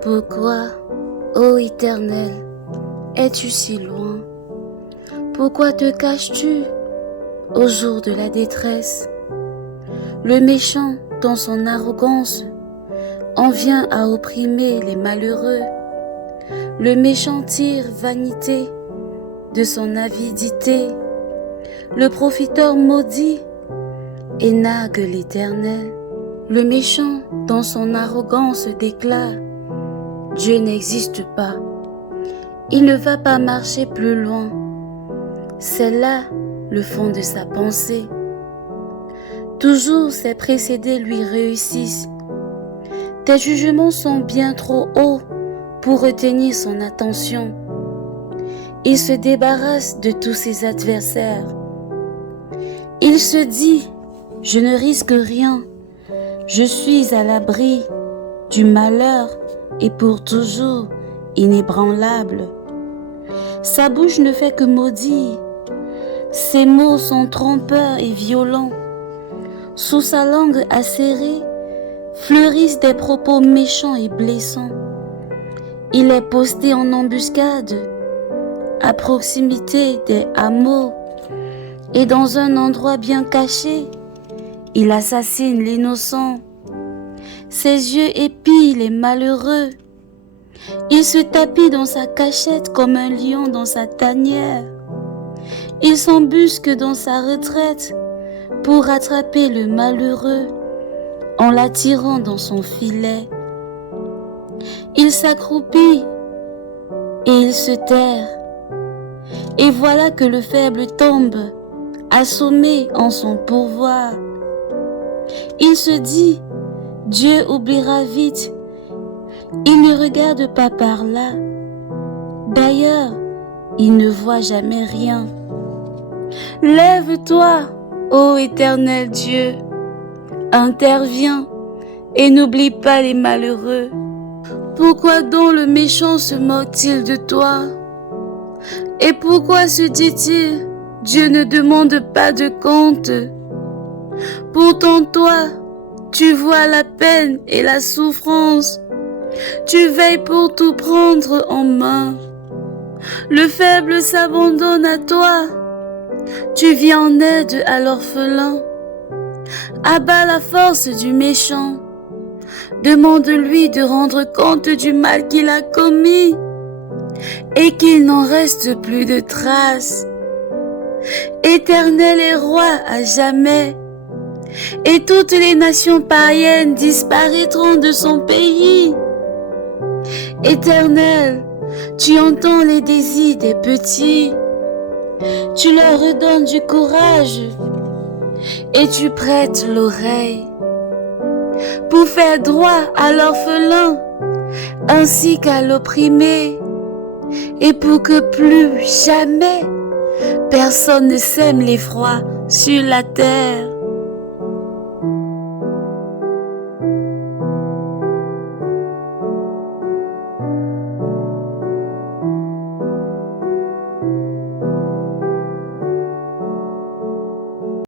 Pourquoi, ô Éternel, es-tu si loin? Pourquoi te caches-tu au jour de la détresse? Le méchant, dans son arrogance, en vient à opprimer les malheureux. Le méchant tire vanité de son avidité. Le profiteur maudit et nague l'Éternel. Le méchant, dans son arrogance, déclare: Dieu n'existe pas. Il ne va pas marcher plus loin. C'est là le fond de sa pensée. Toujours ses précédés lui réussissent. Tes jugements sont bien trop hauts pour retenir son attention. Il se débarrasse de tous ses adversaires. Il se dit: je ne risque rien. Je suis à l'abri du malheur et pour toujours inébranlable. Sa bouche ne fait que maudire. Ses mots sont trompeurs et violents. Sous sa langue acérée fleurissent des propos méchants et blessants. Il est posté en embuscade, à proximité des hameaux, et dans un endroit bien caché, il assassine l'innocent. Ses yeux épient les malheureux. Il se tapit dans sa cachette comme un lion dans sa tanière. Il s'embusque dans sa retraite pour attraper le malheureux en l'attirant dans son filet. Il s'accroupit et il se terre. Et voilà que le faible tombe, assommé en son pourvoir. Il se dit: Dieu oubliera vite. Il ne regarde pas par là. D'ailleurs, il ne voit jamais rien. Lève-toi, ô Éternel Dieu, interviens et n'oublie pas les malheureux. Pourquoi donc le méchant se moque-t-il de toi? Et pourquoi se dit-il: Dieu ne demande pas de compte? Pourtant toi, tu vois la peine et la souffrance. Tu veilles pour tout prendre en main. Le faible s'abandonne à toi. Tu viens en aide à l'orphelin. Abat la force du méchant. Demande-lui de rendre compte du mal qu'il a commis et qu'il n'en reste plus de traces. Éternel est roi à jamais, et toutes les nations païennes disparaîtront de son pays. Éternel, tu entends les désirs des petits, tu leur redonnes du courage et tu prêtes l'oreille pour faire droit à l'orphelin ainsi qu'à l'opprimé, et pour que plus jamais personne ne sème l'effroi sur la terre.